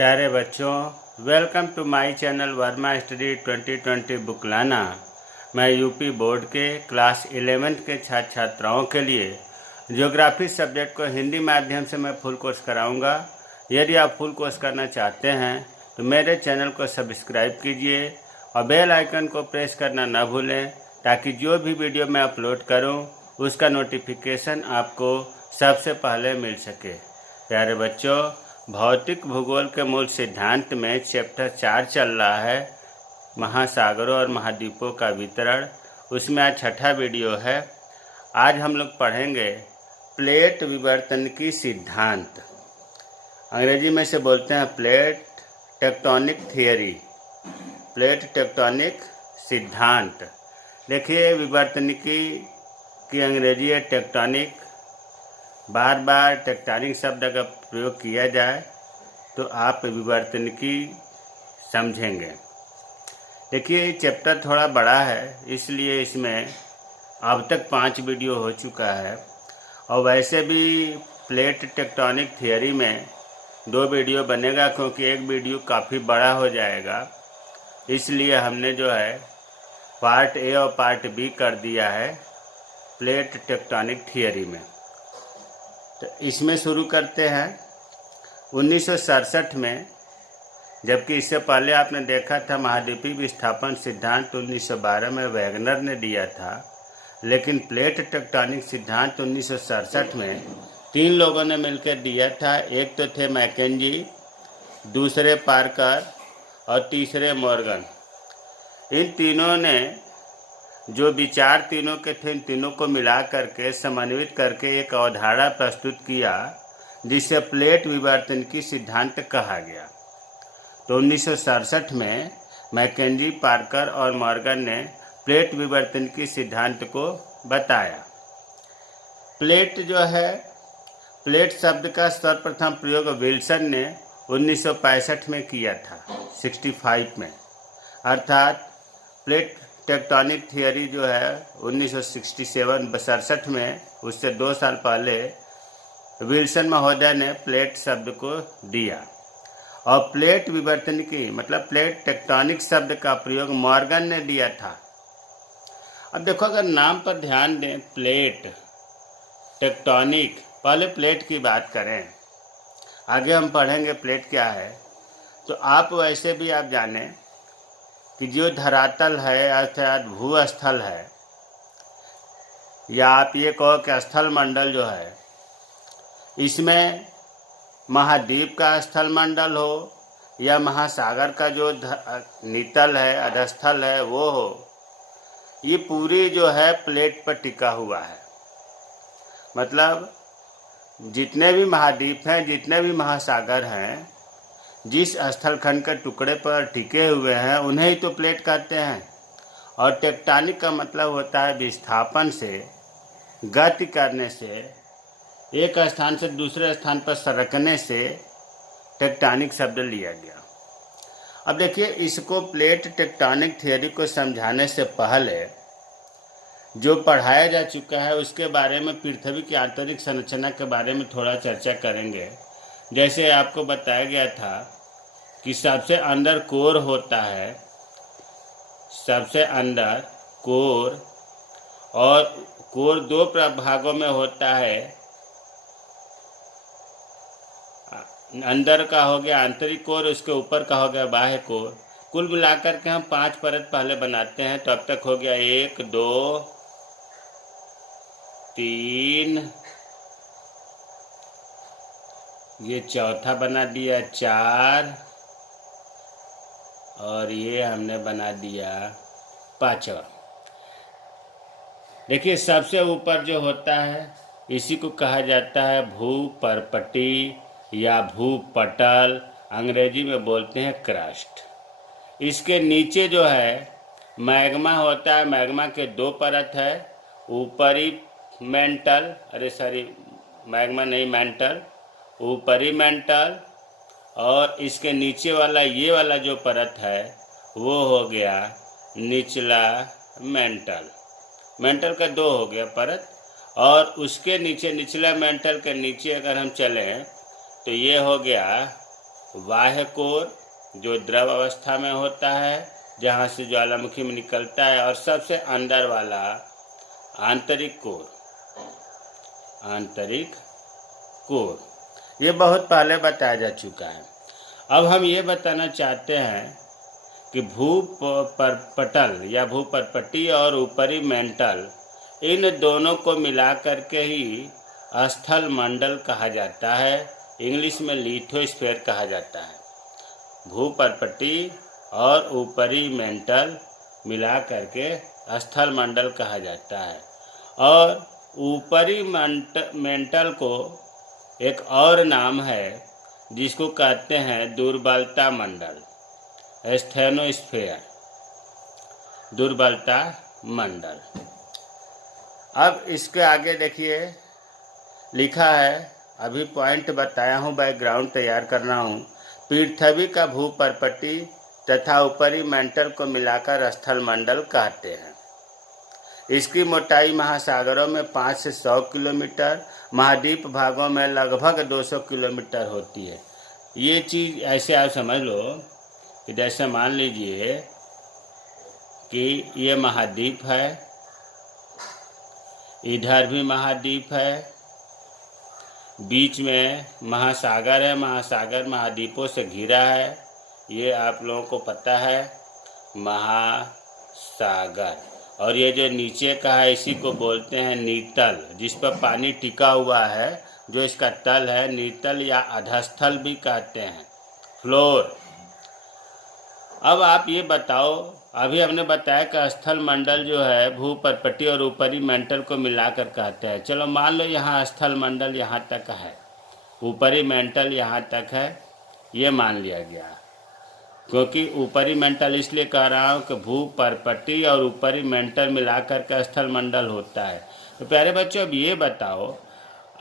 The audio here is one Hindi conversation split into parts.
प्यारे बच्चों, welcome to my channel Verma study 2020 बुकलाना। मैं यूपी बोर्ड के क्लास 11th के छात्र छात्राओं के लिए ज्योग्राफी सब्जेक्ट को हिंदी माध्यम से मैं फुल कोर्स कराऊंगा। यदि आप फुल कोर्स करना चाहते हैं तो मेरे चैनल को सब्सक्राइब कीजिए और बेल आइकन को प्रेस करना न भूलें, ताकि जो भी वीडियो मैं अपलोड करूं उसका नोटिफिकेशन आपको सबसे पहले मिल सके। प्यारे बच्चों, भौतिक भूगोल के मूल सिद्धांत में चैप्टर 4 चल रहा है, महासागरों और महाद्वीपों का वितरण। उसमें आज छठा वीडियो है। आज हम लोग पढ़ेंगे प्लेट विवर्तन की सिद्धांत। अंग्रेजी में से बोलते हैं plate tectonic theory, plate tectonic सिद्धांत। देखिए, विवर्तनिकी की अंग्रेजी है टेक्टोनिक। बार बार टेक्टोनिक शब्द का प्रयोग किया जाए तो आप विवर्तनिकी समझेंगे। देखिए, चैप्टर थोड़ा बड़ा है, इसलिए इसमें अब तक 5 वीडियो हो चुका है। और वैसे भी प्लेट टेक्टोनिक थियरी में 2 वीडियो बनेगा, क्योंकि एक वीडियो काफ़ी बड़ा हो जाएगा। इसलिए हमने जो है पार्ट ए और पार्ट बी कर दिया है प्लेट टेक्टोनिक थियरी में। तो इसमें शुरू करते हैं 1967 में, जबकि इससे पहले आपने देखा था महाद्वीपीय विस्थापन सिद्धांत 1912 में वैगनर ने दिया था। लेकिन प्लेट टेक्टोनिक सिद्धांत 1967 में 3 लोगों ने मिलकर दिया था। एक तो थे मैकेंजी, दूसरे पार्कर और तीसरे मॉर्गन। इन तीनों ने जो विचार तीनों के थे, इन तीनों को मिला करके समन्वित करके एक अवधारणा प्रस्तुत किया, जिसे प्लेट विवर्तन की सिद्धांत कहा गया। तो 1967 में मैकेंजी, पार्कर और मॉर्गन ने प्लेट विवर्तन की सिद्धांत को बताया। प्लेट जो है, प्लेट शब्द का सर्वप्रथम प्रयोग विल्सन ने 1965 में किया था, 65 में। अर्थात प्लेट टेक्टोनिक थियरी जो है 1967 में, उससे 2 साल पहले विल्सन महोदय ने प्लेट शब्द को दिया। और प्लेट विवर्तन की मतलब प्लेट टेक्टोनिक शब्द का प्रयोग मॉर्गन ने दिया था। अब देखो, अगर नाम पर ध्यान दें, प्लेट टेक्टोनिक, पहले प्लेट की बात करें, आगे हम पढ़ेंगे प्लेट क्या है। तो आप वैसे भी आप जानें कि जो धरातल है अर्थात भूस्थल है, या आप ये कहो कि स्थल मंडल जो है, इसमें महाद्वीप का स्थल मंडल हो या महासागर का जो नितल है, अधस्थल है, वो हो, ये पूरी जो है प्लेट पर टिका हुआ है। मतलब जितने भी महाद्वीप हैं, जितने भी महासागर हैं, जिस स्थलखंड के टुकड़े पर टिके हुए हैं, उन्हें ही तो प्लेट कहते हैं। और टेक्टोनिक का मतलब होता है विस्थापन से, गति करने से, एक स्थान से दूसरे स्थान पर सरकने से टेक्टोनिक शब्द लिया गया। अब देखिए, इसको प्लेट टेक्टोनिक थियरी को समझाने से पहले जो पढ़ाया जा चुका है उसके बारे में, पृथ्वी की आंतरिक संरचना के बारे में थोड़ा चर्चा करेंगे। जैसे आपको बताया गया था कि सबसे अंदर कोर होता है, सबसे अंदर कोर, और कोर 2 भागों में होता है। अंदर का हो गया आंतरिक कोर, उसके ऊपर का हो गया बाह्य कोर। कुल मिलाकर के हम 5 परत पहले बनाते हैं। तो अब तक हो गया 1 2 3, ये चौथा बना दिया 4, और ये हमने बना दिया 5वां। देखिए, सबसे ऊपर जो होता है इसी को कहा जाता है भूपर्पटी या भूपटल, अंग्रेजी में बोलते हैं क्रस्ट। इसके नीचे जो है मैग्मा होता है। मैग्मा के 2 परत है, ऊपरी मेंटल, मैग्मा नहीं, मेंटल, ऊपरी मेंटल, और इसके नीचे वाला ये वाला जो परत है वो हो गया निचला मेंटल। मेंटल का 2 हो गया परत। और उसके नीचे, निचला मेंटल के नीचे अगर हम चलें तो ये हो गया बाह्य कोर जो द्रव अवस्था में होता है, जहाँ से ज्वालामुखी में निकलता है, और सबसे अंदर वाला आंतरिक कोर। आंतरिक कोर ये बहुत पहले बताया जा चुका है। अब हम ये बताना चाहते हैं कि भूपटल या भूपटपटी और ऊपरी मेंटल, इन दोनों को मिला करके ही स्थल मंडल कहा जाता है। इंग्लिश में लिथोस्फीयर कहा जाता है। भूपटपटी और ऊपरी मेंटल मिला करके स्थल मंडल कहा जाता है। और ऊपरी मेंटल को एक और नाम है जिसको कहते हैं दुर्बलता मंडल, स्टेनोस्फीयर, दुर्बलता मंडल। अब इसके आगे देखिए लिखा है, अभी पॉइंट बताया हूँ, बैकग्राउंड तैयार कर रहा हूँ। पृथ्वी का भूपटपटी तथा ऊपरी मेंटल को मिलाकर स्थल मंडल कहते हैं। इसकी मोटाई महासागरों में 5 से 100 किलोमीटर, महाद्वीप भागों में लगभग 200 किलोमीटर होती है। ये चीज़ ऐसे आप समझ लो कि जैसे मान लीजिए कि ये महाद्वीप है, इधर भी महाद्वीप है, बीच में महासागर है, महासागर महाद्वीपों से घिरा है। ये आप लोगों को पता है महासागर। और ये जो नीचे का है इसी को बोलते हैं नीतल, जिस पर पानी टिका हुआ है, जो इसका तल है, नीतल या अधस्थल भी कहते हैं, फ्लोर। अब आप ये बताओ, अभी हमने बताया कि स्थल मंडल जो है भूपटपटी और ऊपरी मेंटल को मिलाकर कहते हैं। चलो मान लो यहाँ स्थल मंडल यहाँ तक है, ऊपरी मेंटल यहाँ तक है, ये मान लिया गया। क्योंकि ऊपरी मेंटल इसलिए कह रहा हूँ कि भूपटपटी और ऊपरी मेंटल मिलाकर के स्थल मंडल होता है। तो प्यारे बच्चों, अब ये बताओ,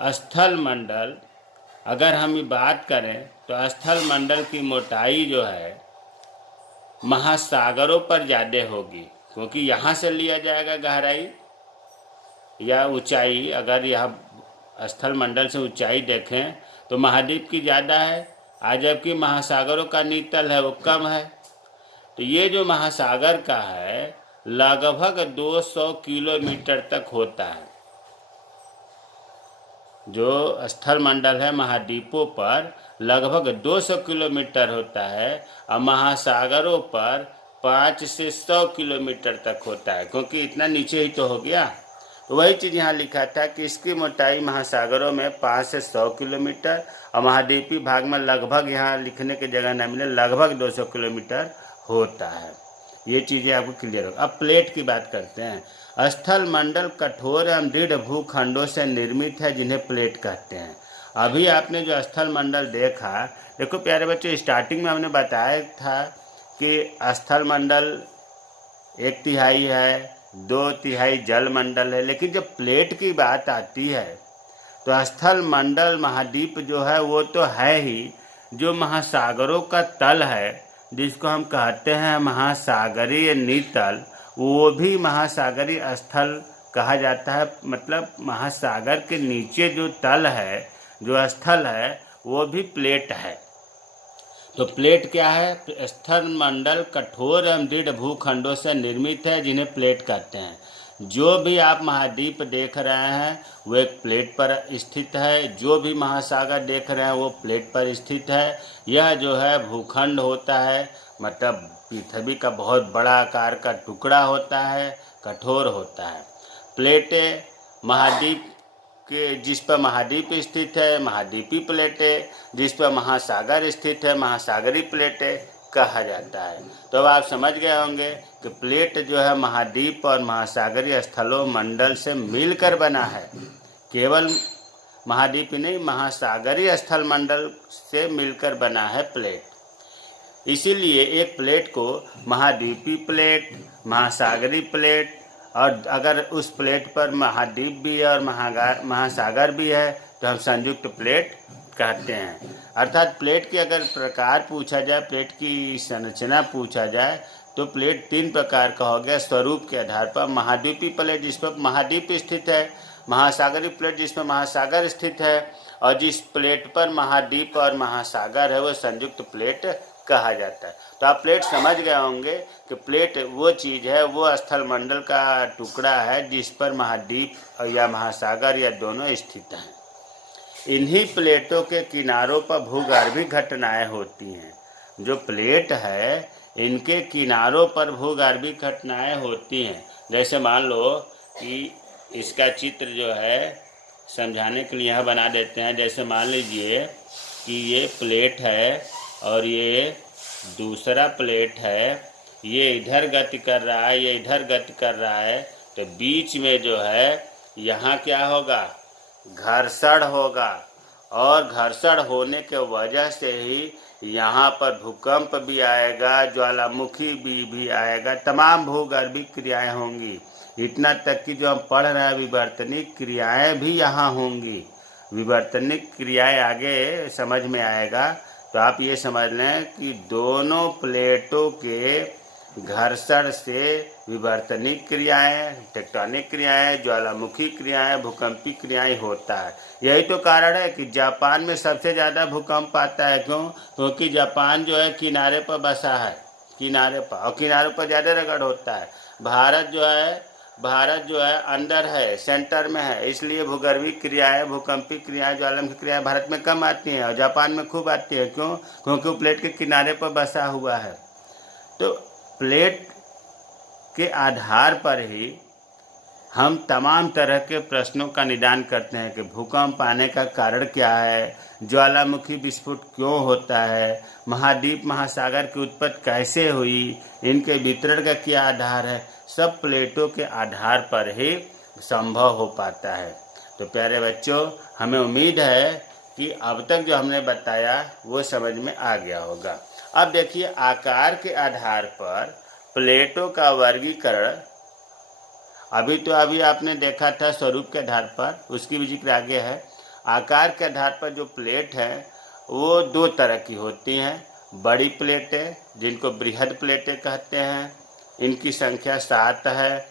स्थल मंडल अगर हम बात करें तो स्थल मंडल की मोटाई जो है महासागरों पर ज़्यादा होगी, क्योंकि यहाँ से लिया जाएगा गहराई या ऊंचाई। अगर यह स्थल मंडल से ऊंचाई देखें तो महाद्वीप की ज़्यादा है, आज जबकि महासागरों का नीतल है वो कम है। तो ये जो महासागर का है लगभग 200 किलोमीटर तक होता है। जो स्थल मंडल है महाद्वीपों पर लगभग 200 किलोमीटर होता है, और महासागरों पर 5 से 100 किलोमीटर तक होता है, क्योंकि इतना नीचे ही तो हो गया। तो वही चीज़ यहाँ लिखा था कि इसकी मोटाई महासागरों में 5 से 100 किलोमीटर और महाद्वीपीय भाग में लगभग, यहाँ लिखने की जगह न मिले, लगभग 200 किलोमीटर होता है। ये चीज़ें आपको क्लियर हो। अब प्लेट की बात करते हैं। स्थल मंडल कठोर एवं दृढ़ भूखंडों से निर्मित है, जिन्हें प्लेट कहते हैं। अभी आपने जो स्थल मंडल देखा, देखो प्यारे बच्चों, स्टार्टिंग में हमने बताया था कि स्थल मंडल 1/3 है, 2/3 जल मंडल है। लेकिन जब प्लेट की बात आती है तो स्थल मंडल महाद्वीप जो है वो तो है ही, जो महासागरों का तल है जिसको हम कहते हैं महासागरीय नीतल, वो भी महासागरीय स्थल कहा जाता है। मतलब महासागर के नीचे जो तल है, जो स्थल है, वो भी प्लेट है। तो प्लेट क्या है? स्थल मंडल कठोर एवं दृढ़ भूखंडों से निर्मित है, जिन्हें प्लेट कहते हैं। जो भी आप महाद्वीप देख रहे हैं वो एक प्लेट पर स्थित है, जो भी महासागर देख रहे हैं वो प्लेट पर स्थित है। यह जो है भूखंड होता है, मतलब पृथ्वी का बहुत बड़ा आकार का टुकड़ा होता है, कठोर होता है। प्लेटें महाद्वीप के, जिस पर महाद्वीप स्थित है, महाद्वीपीय प्लेटें, जिस पर महासागर स्थित है, महासागरीय प्लेटें कहा जाता है। तो अब आप समझ गए होंगे कि प्लेट जो है महाद्वीप और महासागरीय स्थलों मंडल से मिलकर बना है। केवल महाद्वीप नहीं, महासागरीय स्थल मंडल से मिलकर बना है प्लेट। इसीलिए एक प्लेट को महाद्वीपीय प्लेट, महासागरीय प्लेट, और अगर उस प्लेट पर महाद्वीप भी है और महासागर भी है तो हम संयुक्त प्लेट कहते हैं। अर्थात प्लेट के अगर प्रकार पूछा जाए, प्लेट की संरचना पूछा जाए, तो प्लेट 3 प्रकार का हो गया स्वरूप के आधार पर। महाद्वीपीय प्लेट, जिस पर महाद्वीप स्थित है, महासागरीय प्लेट जिसमें महासागर स्थित है, और जिस प्लेट पर महाद्वीप और महासागर है वो संयुक्त प्लेट कहा जाता है। तो आप प्लेट समझ गए होंगे कि प्लेट वो चीज़ है, वो स्थलमंडल का टुकड़ा है जिस पर महाद्वीप या महासागर या दोनों स्थित हैं। इन्हीं प्लेटों के किनारों पर भूगर्भीय घटनाएं होती हैं। जो प्लेट है इनके किनारों पर भूगर्भीय घटनाएं होती हैं। जैसे मान लो कि इसका चित्र जो है समझाने के लिए यहाँ बना देते हैं। जैसे मान लीजिए कि ये प्लेट है और ये दूसरा प्लेट है, ये इधर गति कर रहा है, ये इधर गति कर रहा है, तो बीच में जो है यहाँ क्या होगा, घर्षण होगा, और घर्षण होने के वजह से ही यहाँ पर भूकंप भी आएगा, ज्वालामुखी भी आएगा, तमाम भूगर्भीय क्रियाएं होंगी। इतना तक कि जो हम पढ़ रहे हैं विवर्तनिक क्रियाएं भी यहाँ होंगी। विवर्तनिक क्रियाएं आगे समझ में आएगा। तो आप ये समझ लें कि दोनों प्लेटों के घर्षण से विवर्तनिक क्रियाएं, टेक्टोनिक क्रियाएं, ज्वालामुखी क्रियाएं, भूकंपीय क्रियाएं होता है। यही तो कारण है कि जापान में सबसे ज़्यादा भूकंप आता है। क्यों? क्योंकि जापान जो है किनारे पर बसा है, किनारे पर, और किनारों पर ज़्यादा रगड़ होता है। भारत जो है अंदर है, सेंटर में है, इसलिए भूगर्भीय क्रियाएं, भूकंपीय क्रियाएं, ज्वालामुखी क्रियाएं भारत में कम आती हैं और जापान में खूब आती है। क्यों? क्योंकि वो प्लेट के किनारे पर बसा हुआ है। तो प्लेट के आधार पर ही हम तमाम तरह के प्रश्नों का निदान करते हैं कि भूकंप आने का कारण क्या है, ज्वालामुखी विस्फोट क्यों होता है, महाद्वीप महासागर की उत्पत्ति कैसे हुई, इनके वितरण का क्या आधार है, सब प्लेटों के आधार पर ही संभव हो पाता है। तो प्यारे बच्चों, हमें उम्मीद है कि अब तक जो हमने बताया वो समझ में आ गया होगा। अब देखिए, आकार के आधार पर प्लेटों का वर्गीकरण, अभी आपने देखा था स्वरूप के आधार पर, उसकी भी जिक्र आगे है। आकार के आधार पर जो प्लेट है वो दो तरह की होती हैं। बड़ी प्लेटें जिनको बृहद प्लेटें कहते हैं, इनकी संख्या 7 है।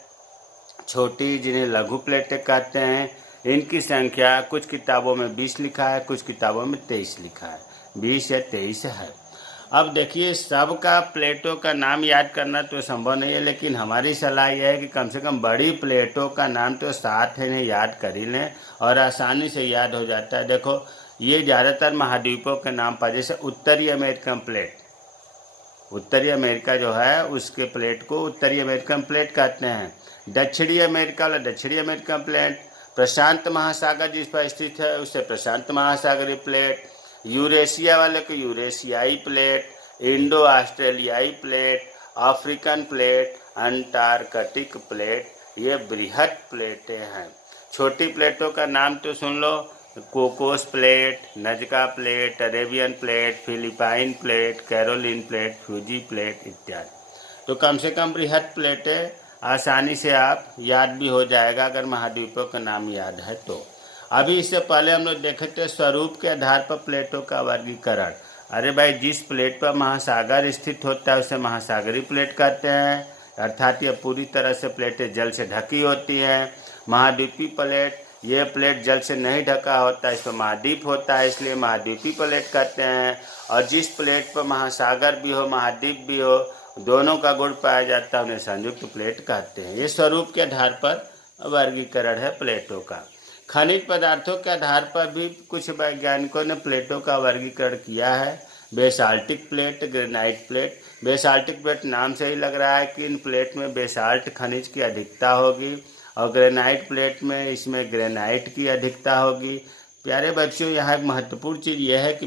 छोटी जिन्हें लघु प्लेटें कहते हैं, इनकी संख्या कुछ किताबों में 20 लिखा है, कुछ किताबों में 23 लिखा है, 20 या 23 है। अब देखिए, सबका प्लेटों का नाम याद करना तो संभव नहीं है, लेकिन हमारी सलाह यह है कि कम से कम बड़ी प्लेटों का नाम तो 7 है, इन्हें याद कर ही लें और आसानी से याद हो जाता है। देखो, ये ज़्यादातर महाद्वीपों के नाम पर, जैसे उत्तरी अमेरिकन प्लेट, उत्तरी अमेरिका जो है उसके प्लेट को उत्तरी अमेरिकन प्लेट कहते हैं। दक्षिणी अमेरिका वाला दक्षिणी अमेरिकन प्लेट, प्रशांत महासागर जिस पर स्थित है उसे प्रशांत महासागरीय प्लेट, यूरेशिया वाले को यूरेशियाई प्लेट, इंडो ऑस्ट्रेलियाई plate, African plate, Antarctic plate, ये बृहद प्लेटें हैं। छोटी प्लेटों का नाम तो सुन लो, Cocos plate, Nazca plate, Arabian plate, Philippine plate, Caroline plate, Fiji plate इत्यादि। तो कम से कम बृहद प्लेटें आसानी से आप याद भी हो जाएगा अगर महाद्वीपों का नाम याद है तो। अभी इससे पहले हम लोग देखे थे स्वरूप के आधार पर प्लेटों का वर्गीकरण। अरे भाई, जिस प्लेट पर महासागर स्थित होता है उसे महासागरीय प्लेट कहते हैं, अर्थात ये पूरी तरह से प्लेटें जल से ढकी होती हैं। महाद्वीपीय प्लेट, ये प्लेट जल से नहीं ढका होता, इस पर महाद्वीप होता है, इसलिए महाद्वीपीय प्लेट कहते हैं। और जिस प्लेट पर महासागर भी हो, महाद्वीप भी हो, दोनों का गुण पाया जाता है, उन्हें संयुक्त प्लेट कहते हैं। ये स्वरूप के आधार पर वर्गीकरण है प्लेटों का। खनिज पदार्थों के आधार पर भी कुछ वैज्ञानिकों ने प्लेटों का वर्गीकरण किया है। Basaltic plate, granite plate. Basaltic plate नाम से ही लग रहा है कि इन प्लेट में बेसाल्ट खनिज की अधिकता होगी, और ग्रेनाइट प्लेट में इसमें ग्रेनाइट की अधिकता होगी। प्यारे बच्चों, यहाँ एक महत्वपूर्ण चीज़ यह है कि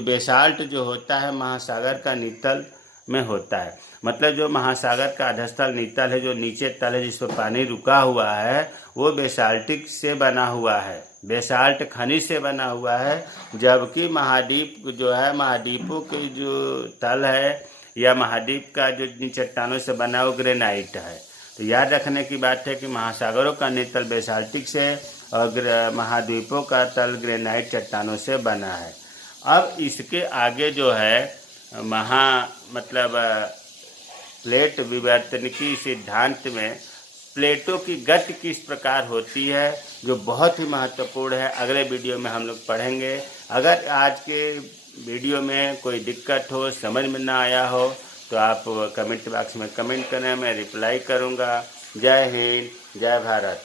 बेसाल्ट जो होता है महासागर का नितल में होता है। मतलब जो महासागर का अधस्थल नितल है, जो नीचे तल है जिस पर पानी रुका हुआ है, वो बेसाल्टिक से बना हुआ है, बेसाल्ट खनिज से बना हुआ है। जबकि महाद्वीप जो है, महाद्वीपों के जो तल है या महाद्वीप का जो जिन चट्टानों से बना वो ग्रेनाइट है। तो याद रखने की बात है कि महासागरों का नितल बेसाल्टिक से और महाद्वीपों का तल ग्रेनाइट चट्टानों से बना है। अब इसके आगे जो है प्लेट विवर्तनिकी सिद्धांत में प्लेटों की गति किस प्रकार होती है, जो बहुत ही महत्वपूर्ण है। अगले वीडियो में हम लोग पढ़ेंगे। अगर आज के वीडियो में कोई दिक्कत हो, समझ में ना आया हो, तो आप कमेंट बॉक्स में कमेंट करें, मैं रिप्लाई करूँगा। जय हिंद, जय भारत।